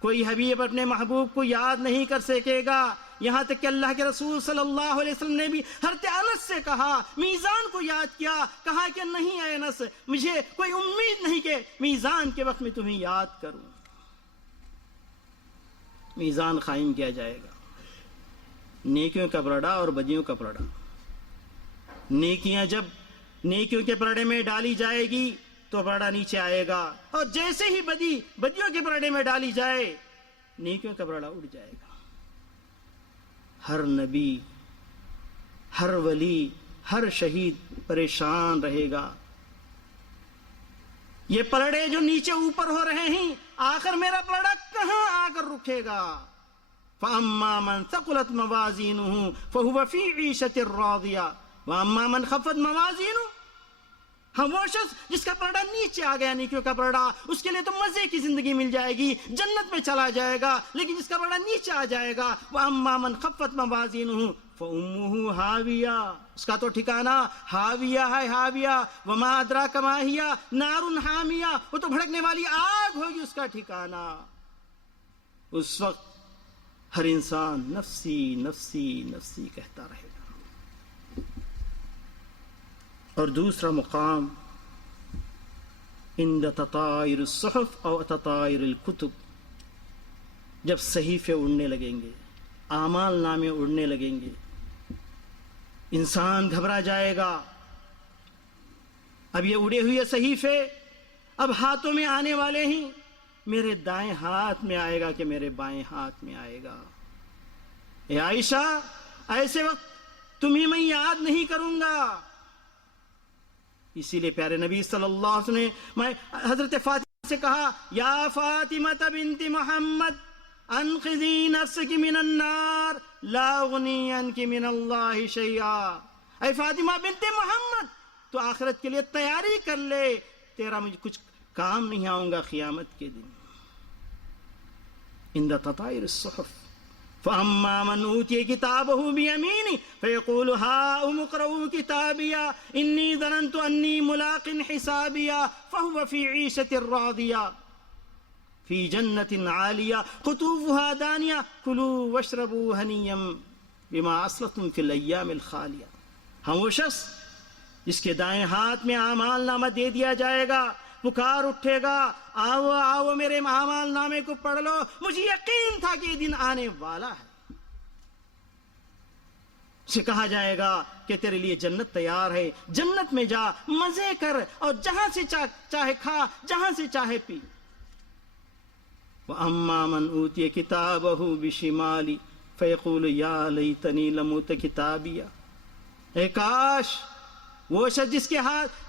کوئی حبیب اپنے محبوب کو یاد نہیں کر سکے گا، یہاں تک کہ اللہ کے رسول صلی اللہ علیہ وسلم نے بھی حضرت انس سے کہا، میزان کو یاد کیا، کہا کہ نہیں اے انس، مجھے کوئی امید نہیں کہ میزان کے وقت میں تمہیں یاد کروں۔ میزان قائم کیا جائے گا، نیکیوں کا پلڑا اور بدیوں کا پلڑا۔ نیکیاں جب نیکیوں کے پلڑے میں ڈالی جائے گی تو پلڑا نیچے آئے گا، اور جیسے ہی بدیوں کے پلڑے میں ڈالی جائے نیکیوں کا پلڑا اڑ جائے گا۔ ہر نبی، ہر ولی، ہر شہید پریشان رہے گا، یہ پلڑے جو نیچے اوپر ہو رہے ہیں، آخر میرا پلڑا کہاں آ کر رکے گا؟ فَأَمَّا مَنْ ثَقُلَتْ مَوَازِينُهُ فَهُوَ فِي عِيشَةٍ رَاضِيَةٍ وَأَمَّا مَنْ خَفَّتْ مَوَازِينُهُ، ہم وہ شخص جس کا پلڑا نیچے آ گیا، نیکیوں کا پلڑا، اس کے لیے تو مزے کی زندگی مل جائے گی، جنت میں چلا جائے گا، لیکن جس کا پلڑا نیچے آ جائے گا، وَأَمَّا مَنْ خَفَّتْ مَوَازِينُهُ فَأُمُّهُ هَاوِيَةٌ، اس کا تو ٹھکانہ ہاویہ ہے، ہاویہ، وَمَا أَدْرَاكَ مَا هِيَ نَارٌ حَامِيَةٌ، وہ تو بھڑکنے والی آگ ہوگی اس کا ٹھکانہ۔ اس وقت ہر انسان نفسی نفسی نفسی کہتا رہے گا۔ اور دوسرا مقام عند تطائر الصحف او تطائر الکتب، جب صحیفے اڑنے لگیں گے، اعمال نامے اڑنے لگیں گے، انسان گھبرا جائے گا۔ اب یہ اڑے ہوئے صحیفے اب ہاتھوں میں آنے والے ہیں، میرے دائیں ہاتھ میں آئے گا کہ میرے بائیں ہاتھ میں آئے گا؟ اے عائشہ، ایسے وقت تمہیں میں یاد نہیں کروں گا۔ اسی لیے پیارے نبی صلی اللہ علیہ وسلم نے میں حضرت فاطمہ سے کہا، یا فاطمہ بنت محمد انقذی نفسک من النار لا اغنی عنک من اللہ شیئا، اے فاطمہ بنت محمد، تو آخرت کے لیے تیاری کر لے، تیرا مجھے کچھ کام نہیں آؤں گا قیامت کے دن۔ عند تطائر الصحف فَأَمَّا مَنْ أُوتِيَ كِتَابَهُ بِيَمِينِهِ فَيَقُولُ هَاؤُمُ اقْرَءُوا كِتَابِيَهْ إِنِّي ظَنَنتُ أَنِّي مُلَاقٍ حِسَابِيَهْ فَهُوَ فِي عِيشَةٍ رَاضِيَةٍ فِي جَنَّةٍ عَالِيَةٍ قُطُوفُهَا دَانِيَةٌ كُلُوا وَاشْرَبُوا هَنِيًّا بِمَا أَسْلَفْتُمْ فِي الْأَيَّامِ الْخَالِيَةِ، ہم وہ شخص جس کے دائیں ہاتھ میں اعمال نامہ دے دیا جائے گا، پکار اٹھے گا، آؤ آؤ میرے اعمال نامے کو پڑھ لو، مجھے یقین تھا کہ یہ دن آنے والا ہے۔ سے کہا جائے گا کہ تیرے لیے جنت تیار ہے، جنت میں جا، مزے کر، اور جہاں سے چاہے کھا، جہاں سے چاہے پی۔ وَأَمَّا مَنْ أُوتِيَ كِتَابَهُ بِشِمَالِهِ فَيَقُولُ يَا لَيْتَنِي لَمْ أُوتَ كِتَابِيَهْ، اے کاش وہ شخص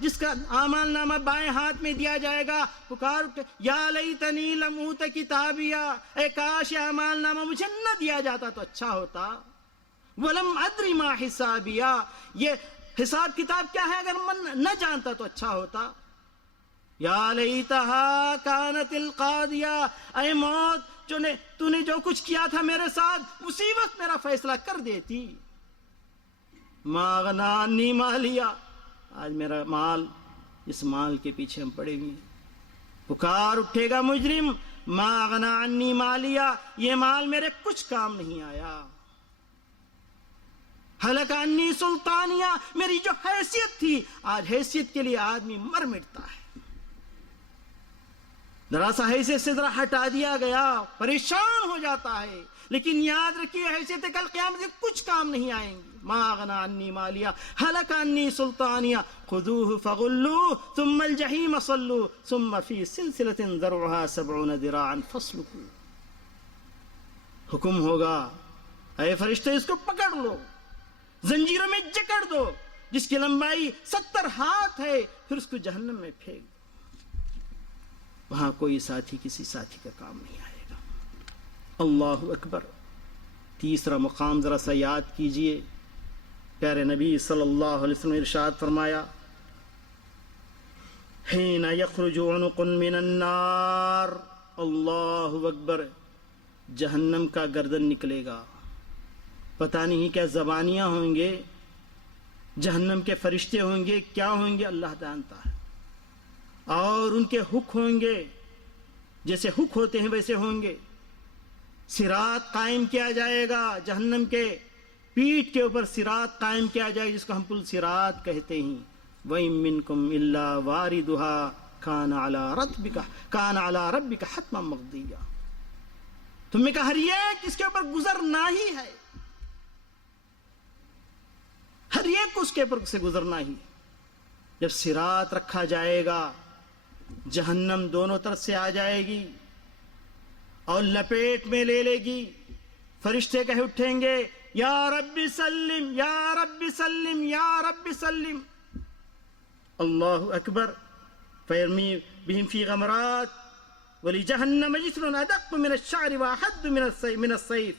جس کا اعمال نامہ بائیں ہاتھ میں دیا جائے گا، پکار اٹھے، یا لیتنی لم اوت کتابیا، اے کاش یہ اعمال نامہ مجھے نہ دیا جاتا تو اچھا ہوتا، ولم ادری ما حسابیا، یہ حساب کتاب کیا ہے اگر من نہ جانتا تو اچھا ہوتا، یا لیتہا کانت القاضیہ، اے موت تو نے جو کچھ کیا تھا میرے ساتھ اسی وقت میرا فیصلہ کر دیتی۔ ما غنا عنی مالیہ، آج میرا مال، اس مال کے پیچھے ہم پڑے ہوئے ہیں۔ پکار اٹھے گا مجرم، ما غنا عنی مالیہ، یہ مال میرے کچھ کام نہیں آیا۔ ہلک عنی سلطانیہ، میری جو حیثیت تھی، آج حیثیت کے لیے آدمی مر مٹتا ہے۔ ذرا سا حیثیت سے ذرا ہٹا دیا گیا پریشان ہو جاتا ہے، لیکن یاد رکھیے حیثیت کل قیامت سے کچھ کام نہیں آئیں گی. ما اغنى عني مالیا هلك عني سلطانیا خذوه فغلوه ثم الجحیم صلوا ثم في سلسلة ذرعها 70 ذراعا فاسلكوه. حکم ہوگا اے فرشتے اس کو پکڑ لو، زنجیروں میں جکڑ دو، جس کی لمبائی 70 ہاتھ ہے، پھر اس کو جہنم میں پھینک دو. وہاں کوئی ساتھی کسی ساتھی کا کام نہیں آئے گا. اللہ اکبر. تیسرا مقام ذرا سا یاد کیجئے. پیارے نبی صلی اللہ علیہ وسلم نے ارشاد فرمایا حین یخرج عنق من النار، اللہ اکبر، جہنم کا گردن نکلے گا. پتہ نہیں کیا زبانیاں ہوں گے، جہنم کے فرشتے ہوں گے، کیا ہوں گے اللہ جانتا ہے. اور ان کے حک ہوں گے، جیسے حک ہوتے ہیں ویسے ہوں گے. صراط قائم کیا جائے گا، جہنم کے پیٹھ کے اوپر صراط قائم کیا جائے گا، جس کو ہم پل صراط کہتے ہیں. وَإِن مِّنكُمْ إِلَّا وَارِدُهَا كَانَ عَلَى رَبِّكَ حَتْمًا مَقْضِيًّا. تم میں کہ ہر ایک اس کے اوپر گزرنا ہی ہے، ہر ایک اس کے اوپر سے گزرنا ہی. جب صراط رکھا جائے گا، جہنم دونوں طرف سے آ جائے گی اور لپیٹ میں لے لے گی. فرشتے کہہ اٹھیں گے یا رب سلم یا رب سلم یا رب سلم. اللہ اکبر. فیرمی بہم فی غمرات ولجہنم جسر ادق من الشعر واحد من السیف.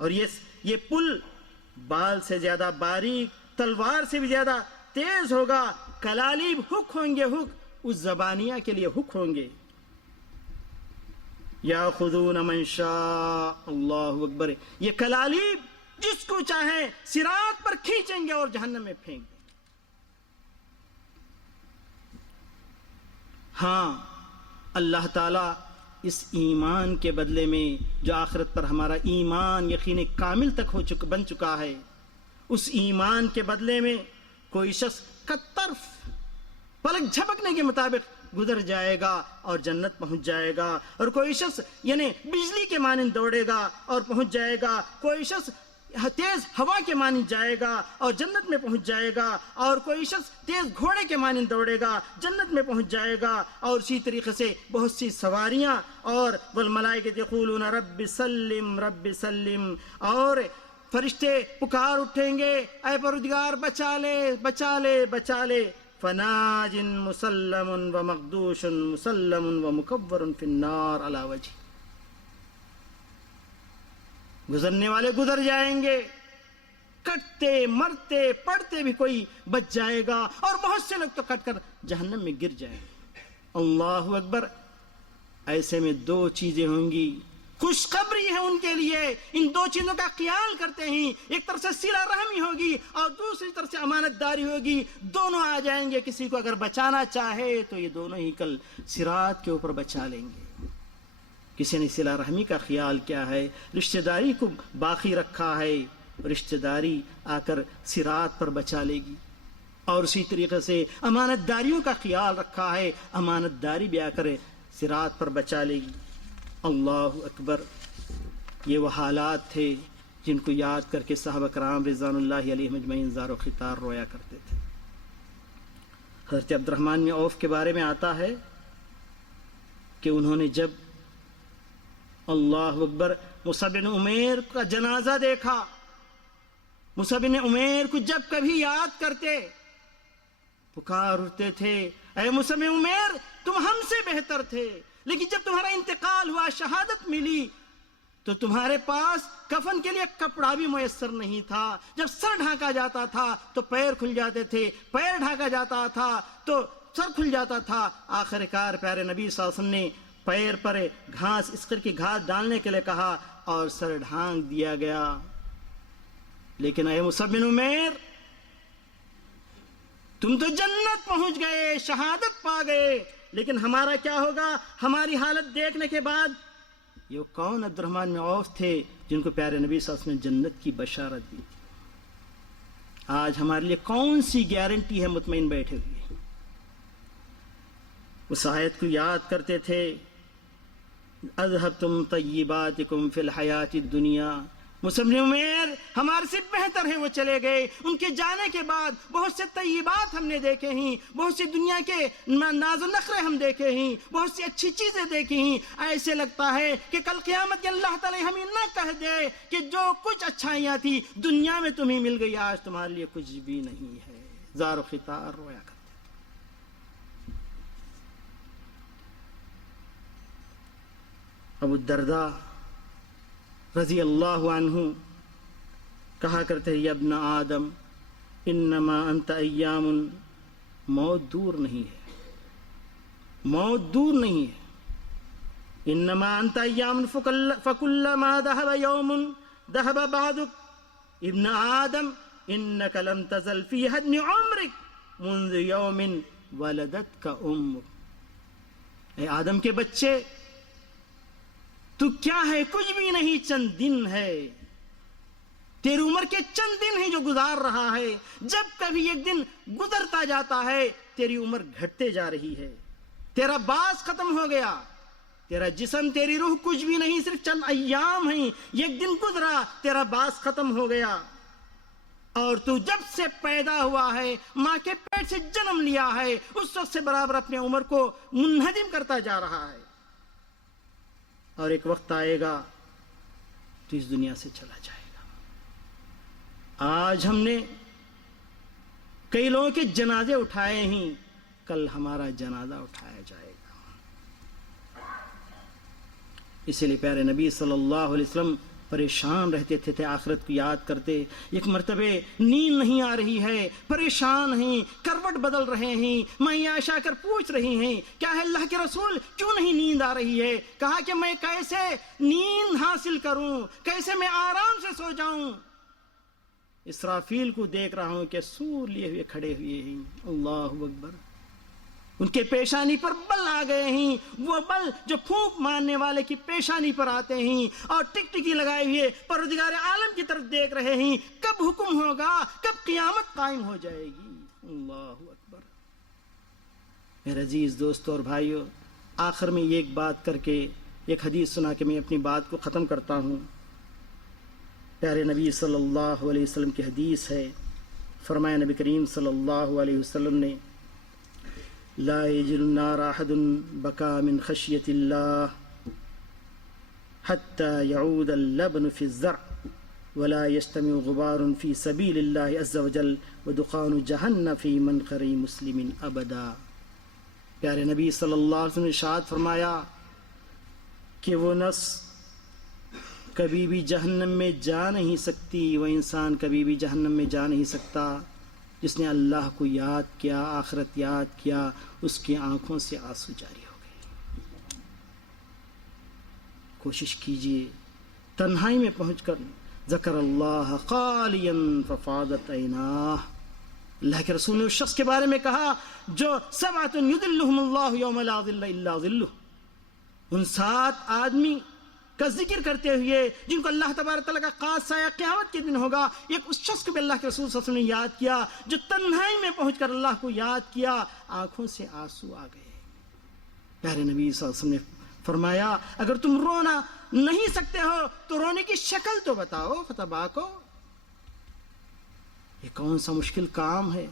اور یہ پل بال سے زیادہ باریک، تلوار سے بھی زیادہ تیز ہوگا. کلالیب حک ہوں گے، حک اس زبانیہ کے لیے حک ہوں گے. یاخذون من شاء. اللہ اکبر. یہ کلالیب جس کو چاہیں صراط پر کھینچیں گے اور جہنم میں پھینک دیں گے. ہاں، اللہ تعالیٰ اس ایمان کے بدلے میں جو آخرت پر ہمارا ایمان یقین کامل تک بن چکا ہے، اس ایمان کے بدلے میں کوئی شخص کا طرف پلک جھپکنے کے مطابق گزر جائے گا اور جنت پہنچ جائے گا. اور کوئی شخص یعنی بجلی کے مانند دوڑے گا اور پہنچ جائے گا. کوئی شخص تیز ہوا کے مانند جائے گا اور جنت میں پہنچ جائے گا. اور کوئی شخص تیز گھوڑے کے مانند دوڑے گا، جنت میں پہنچ جائے گا. اور اسی طریقے سے بہت سی سواریاں. اور والملائکۃ یقولون رب سلم رب سلم. اور فرشتے پکار اٹھیں گے اے پروردگار بچا لے بچا لے بچا لے. فناج مسلم ومقدوش مسلم ومکور فی النار علی وجہ. گزرنے والے گزر جائیں گے، کٹتے مرتے پڑتے بھی کوئی بچ جائے گا، اور بہت سے لوگ تو کٹ کر جہنم میں گر جائیں گے. اللہ اکبر. ایسے میں دو چیزیں ہوں گی، خوشخبری ہے ان کے لیے. ان دو چیزوں کا خیال کرتے ہیں. ایک طرف سے صلہ رحمی ہوگی اور دوسری طرف سے امانت داری ہوگی. دونوں آ جائیں گے. کسی کو اگر بچانا چاہے تو یہ دونوں ہی کل صراط کے اوپر بچا لیں گے. کسی نے صلہ رحمی کا خیال کیا ہے، رشتہ داری کو باقی رکھا ہے، رشتہ داری آ کر صراط پر بچا لے گی. اور اسی طریقے سے امانت داریوں کا خیال رکھا ہے، امانت داری بھی آ کر صراط پر بچا لے گی. اللہ اکبر. یہ وہ حالات تھے جن کو یاد کر کے صحابہ کرام رضوان اللہ علیہم اجمعین زار و خطار رویا کرتے تھے. حضرت عبد الرحمن بن عوف کے بارے میں آتا ہے کہ انہوں نے جب اللہ اکبر مصعب بن عمیر کا جنازہ دیکھا، مصعب بن عمیر کو جب کبھی یاد کرتے پکار اٹھتے تھے اے مصعب بن عمیر تم ہم سے بہتر تھے، لیکن جب تمہارا انتقال ہوا، شہادت ملی، تو تمہارے پاس کفن کے لیے کپڑا بھی میسر نہیں تھا. جب سر ڈھانکا جاتا تھا تو پیر کھل جاتے تھے، پیر ڈھانکا جاتا تھا تو سر کھل جاتا تھا. آخر کار پیارے نبی صلی اللہ علیہ وسلم نے پیر پر گھاس، اس قسم کی گھاس ڈالنے کے لیے کہا اور سر ڈھانک دیا گیا. لیکن اے مصعب بن عمیر تم تو جنت پہنچ گئے، شہادت پا گئے، لیکن ہمارا کیا ہوگا؟ ہماری حالت دیکھنے کے بعد. یہ کون عبد الرحمن بن عوف تھے جن کو پیارے نبی صلی اللہ علیہ وسلم نے جنت کی بشارت دی تھی. آج ہمارے لیے کون سی گارنٹی ہے مطمئن بیٹھے ہوئے؟ اس آیت کو یاد کرتے تھے، اذهبتم طیباتکم فی الحیات الدنیا، مسلم عمیر ہمارے سے بہتر ہیں، وہ چلے گئے، ان کے جانے کے بعد بہت سے طیبات ہم نے دیکھے ہیں، بہت سی دنیا کے ناز و نخرے ہم دیکھے ہیں، بہت سی اچھی چیزیں دیکھی ہیں۔ ایسے لگتا ہے کہ کل قیامت کے اللہ تعالی ہمیں نہ کہہ دے کہ جو کچھ اچھائیاں تھی دنیا میں تمہیں مل گئی، آج تمہارے لیے کچھ بھی نہیں ہے۔ زار و خطار رویا کرتے۔ ابو الدرداء رضی اللہ عنہ کہا کرتے ہیں، یا ابن آدم انما انت ایام، موت دور نہیں ہے، موت دور نہیں ہے، انما انت ایام فکلما ذهب یوم ذهب بعدک، ابن آدم انک لم تزل فی حدن عمرک منذ یوم ولدتک امک۔ اے آدم کے بچے، تو کیا ہے؟ کچھ بھی نہیں، چند دن ہے، تیری عمر کے چند دن ہیں جو گزار رہا ہے۔ جب کبھی ایک دن گزرتا جاتا ہے تیری عمر گھٹتے جا رہی ہے، تیرا باس ختم ہو گیا، تیرا جسم تیری روح کچھ بھی نہیں، صرف چند ایام ہیں، ایک دن گزرا تیرا باس ختم ہو گیا، اور تو جب سے پیدا ہوا ہے، ماں کے پیٹ سے جنم لیا ہے، اس وقت سے برابر اپنے عمر کو منہدم کرتا جا رہا ہے، اور ایک وقت آئے گا تو اس دنیا سے چلا جائے گا۔ آج ہم نے کئی لوگوں کے جنازے اٹھائے ہیں، کل ہمارا جنازہ اٹھایا جائے گا۔ اسی لیے پیارے نبی صلی اللہ علیہ وسلم پریشان رہتے تھے، آخرت کو یاد کرتے۔ ایک مرتبہ نیند نہیں آ رہی ہے، پریشان ہیں، کروٹ بدل رہے ہیں، میں عائشہ کر پوچھ رہی ہیں کیا ہے اللہ کے رسول، کیوں نہیں نیند آ رہی ہے؟ کہا کہ میں کیسے نیند حاصل کروں، کیسے میں آرام سے سو جاؤں؟ اسرافیل کو دیکھ رہا ہوں کہ سور لیے ہوئے کھڑے ہوئے ہیں، اللہ اکبر، ان کے پیشانی پر بل آ گئے ہیں، وہ بل جو پھونک مارنے والے کی پیشانی پر آتے ہیں، اور ٹک ٹکی لگائے ہوئے پروردگار عالم کی طرف دیکھ رہے ہیں، کب حکم ہوگا، کب قیامت قائم ہو جائے گی۔ اللہ اکبر۔ میرے عزیز دوستو اور بھائیو، آخر میں ایک بات کر کے، ایک حدیث سنا کے میں اپنی بات کو ختم کرتا ہوں۔ پیارے نبی صلی اللہ علیہ وسلم کی حدیث ہے، فرمایا نبی کریم صلی اللہ علیہ وسلم نے، لا يجل النار احد بكى من خشية الله حتى يعود اللبن في الزرع ولا يجتمع غبار في سبيل الله عز وجل ودخان جهنم في منخر مسلم ابدا۔ پیارے نبی صلی اللہ علیہ وسلم نے ارشاد فرمایا کہ وہ نفس کبھی بھی جہنم میں جا نہیں سکتی، وہ انسان کبھی بھی جہنم میں جا نہیں سکتا جس نے اللہ کو یاد کیا، آخرت یاد کیا، اس کی آنکھوں سے آنسو جاری ہو گئے۔ کوشش کیجئے تنہائی میں پہنچ کر ذکر اللہ خالیا ففاضت عیناہ، اللہ کے رسول نے اس شخص کے بارے میں کہا جو سبعۃ یظلھم اللہ یوم لا ظل الا ظلہ، ان 7 آدمی کا ذکر کرتے ہوئے جن کو اللہ تبارک تعالیٰ کا خاص سایہ قیامت کے دن ہوگا، ایک اس شخص کو بھی اللہ کے رسول صلی اللہ علیہ وسلم نے یاد کیا جو تنہائی میں پہنچ کر اللہ کو یاد کیا، آنکھوں سے آنسو آ گئے۔ پیارے نبی صلی اللہ علیہ وسلم نے فرمایا اگر تم رونا نہیں سکتے ہو تو رونے کی شکل تو بتاؤ، فتباکو۔ یہ کون سا مشکل کام ہے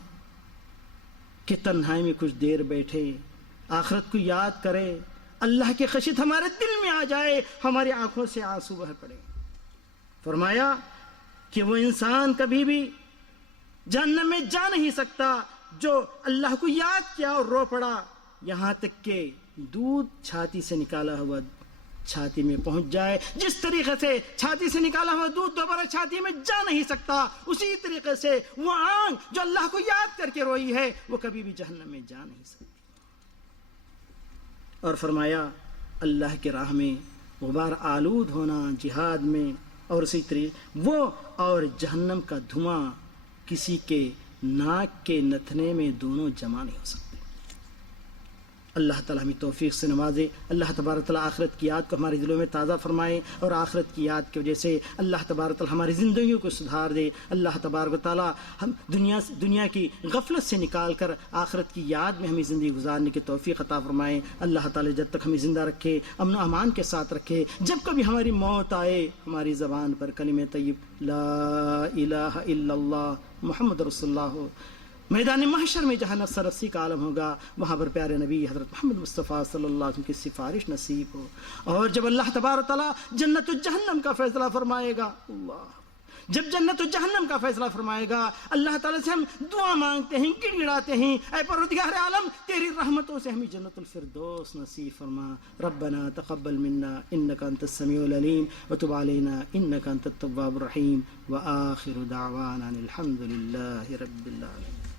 کہ تنہائی میں کچھ دیر بیٹھے، آخرت کو یاد کرے، اللہ کی خشیت ہمارے دل میں آ جائے، ہماری آنکھوں سے آنسو بہہ پڑے۔ فرمایا کہ وہ انسان کبھی بھی جہنم میں جا نہیں سکتا جو اللہ کو یاد کیا اور رو پڑا، یہاں تک کہ دودھ چھاتی سے نکالا ہوا چھاتی میں پہنچ جائے۔ جس طریقے سے چھاتی سے نکالا ہوا دودھ دوبارہ چھاتی میں جا نہیں سکتا، اسی طریقے سے وہ آنکھ جو اللہ کو یاد کر کے روئی ہے وہ کبھی بھی جہنم میں جا نہیں سکتی۔ اور فرمایا اللہ کی راہ میں غبار آلود ہونا جہاد میں، اور اسی طریقے وہ اور جہنم کا دھواں کسی کے ناک کے نتھنے میں دونوں جمع نہیں ہو سکتے۔ اللہ تعالیٰ ہمیں توفیق سے نوازے. اللہ تبارک تعالیٰ آخرت کی یاد کو ہمارے دلوں میں تازہ فرمائے اور آخرت کی یاد کی وجہ سے اللہ تبارک تعالیٰ ہماری زندگیوں کو سدھار دے. اللہ تبارک تعالیٰ ہم دنیا کی غفلت سے نکال کر آخرت کی یاد میں ہمیں زندگی گزارنے کی توفیق عطا فرمائے. اللہ تعالیٰ جب تک ہمیں زندہ رکھے، امن و امان کے ساتھ رکھے، جب کبھی ہماری موت آئے ہماری زبان پر کلمہ طیب لا الہ الا اللہ محمد رسول اللہ ہو. میدان محشر میں جہاں نفس رسی کا عالم ہوگا وہاں پر پیارے نبی حضرت محمد مصطفیٰ صلی اللہ علیہ وسلم کی سفارش نصیب ہو. اور جب اللہ تبارک تعالیٰ جنت و جہنم کا فیصلہ فرمائے گا، جب جنت و جہنم کا فیصلہ فرمائے گا، اللہ تعالیٰ سے ہم دعا مانگتے ہیں، گڑ گڑاتے ہیں، اے پروردگار عالم تیری رحمتوں سے ہمیں جنت الفردوس نصیب فرما. ربنا تقبل منا انك انت السميع العليم وتب علينا انك انت التواب الرحيم وآخر دعوانا الحمد لله رب العالمين.